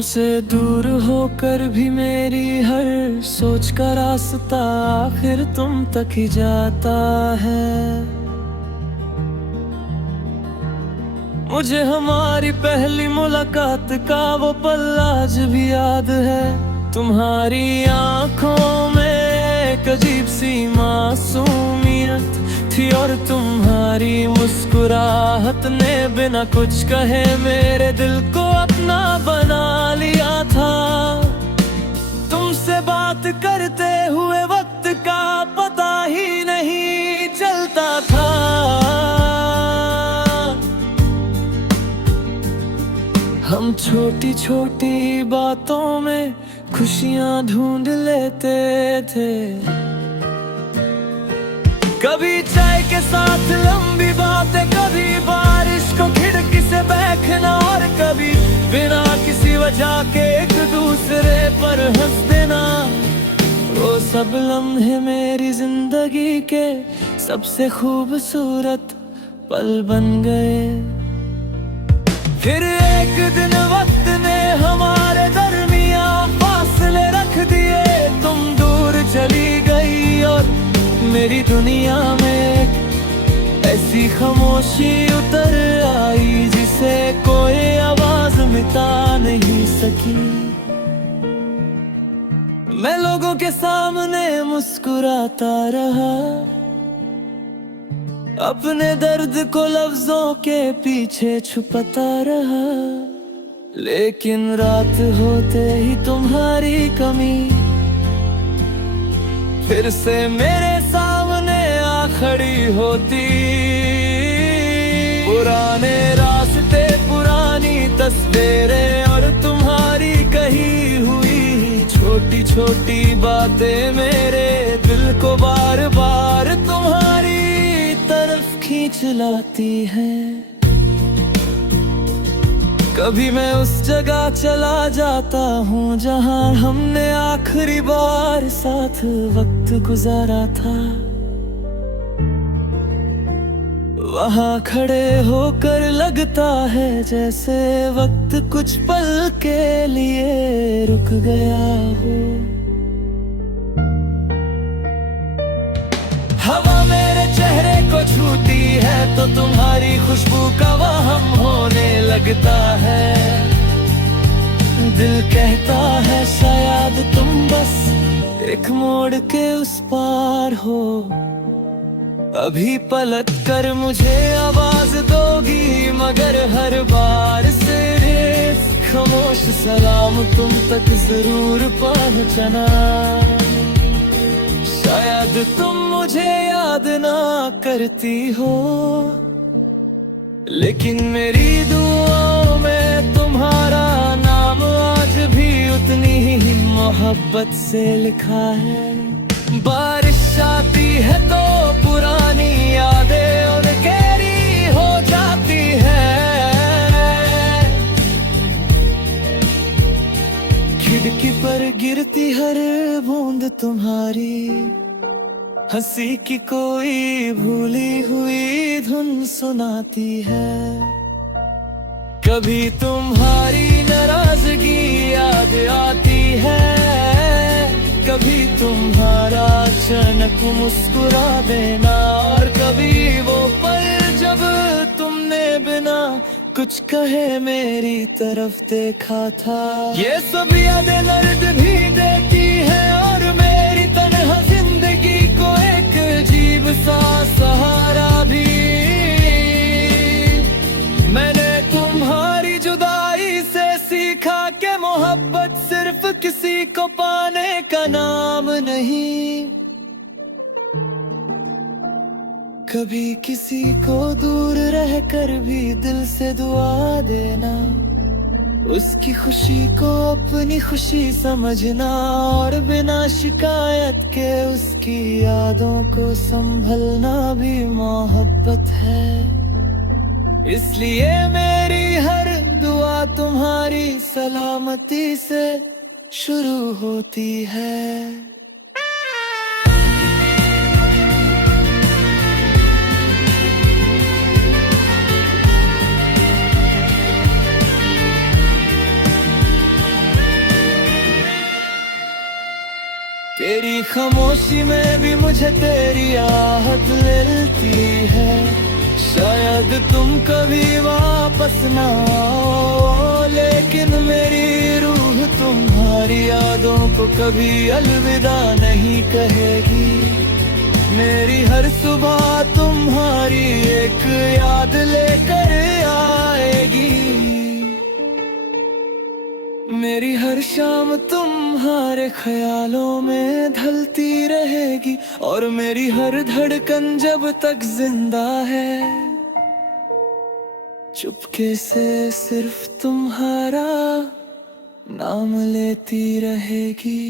तुमसे दूर होकर भी मेरी हर सोच का रास्ता आखिर तुम तक ही जाता है। मुझे हमारी पहली मुलाकात का वो पल आज भी याद है। तुम्हारी आंखों में एक अजीब सी मासूमियत थी और तुम्हारी मुस्कुराहट ने बिना कुछ कहे मेरे दिल को अपना बना लिया था। तुमसे बात करते हुए वक्त का पता ही नहीं चलता था। हम छोटी छोटी बातों में खुशियां ढूंढ लेते थे। कभी चाय के साथ लंबी बातें, कभी बारिश को खिड़की से बहना और कभी बिना किसी वजह के एक दूसरे पर हंस देना। वो सब लम्हे मेरी जिंदगी के सबसे खूबसूरत पल बन गए। फिर एक दिन वक्त ने हमारे दरमियां फासले रख दिए। तुम दूर चली गई और मेरी दुनिया में ऐसी खामोशी उतर आई जिसे कोई आवाज मिटा नहीं सकी। मैं लोगों के सामने मुस्कुराता रहा, अपने दर्द को लफ्जों के पीछे छुपाता रहा। लेकिन रात होते ही तुम्हारी कमी फिर से मेरे सामने आ खड़ी होती। पुराने रास्ते, पुरानी तस्वीरें और तुम्हारी कही हुई छोटी छोटी बातें मेरे दिल को बार बार तुम्हारी तरफ खींच लाती हैं। कभी मैं उस जगह चला जाता हूँ जहाँ हमने आखिरी बार साथ वक्त गुजारा था। वहाँ खड़े होकर लगता है जैसे वक्त कुछ पल के लिए रुक गया हो। हवा मेरे चेहरे को छूती है तो तुम्हारी खुशबू का वहम होने लगता है। दिल कहता है शायद तुम बस एक मोड़ के उस पार हो। अभी पलट कर मुझे आवाज दोगी मगर हर बार सिर्फ खामोश सलाम तुम तक जरूर पहुंचना। शायद तुम मुझे याद ना करती हो लेकिन मेरी दुआओं में तुम्हारा नाम आज भी उतनी ही मोहब्बत से लिखा है। बारिश आती है तो पुरानी यादें और गहरी हो जाती है। खिड़की पर गिरती हर बूंद तुम्हारी हंसी की कोई भूली हुई धुन सुनाती है। कभी तुम्हारी नाराजगी याद आती है, कभी तुम्हारा अचानक मुस्कुरा देना और कभी वो पल जब तुमने बिना कुछ कहे मेरी तरफ देखा था। ये सब यादें दर्द भी देती है और मेरी तन्हा जिंदगी को एक अजीब सा सहारा भी। मैंने तुम्हारी जुदाई से सीखा कि मोहब्बत सिर्फ किसी को पाने का नाम नहीं। कभी किसी को दूर रहकर भी दिल से दुआ देना, उसकी खुशी को अपनी खुशी समझना और बिना शिकायत के उसकी यादों को संभलना भी मोहब्बत है। इसलिए मेरी हर दुआ तुम्हारी सलामती से शुरू होती है। खामोशी में भी मुझे तेरी आहट मिलती है। शायद तुम कभी वापस ना आओ, लेकिन मेरी रूह तुम्हारी यादों को कभी अलविदा नहीं कहेगी। मेरी हर सुबह तुम्हारी एक याद लेकर आएगी। मेरी हर शाम तुम्हारे ख्यालों में ढलती रहेगी, और मेरी हर धड़कन जब तक जिंदा है चुपके से सिर्फ तुम्हारा नाम लेती रहेगी।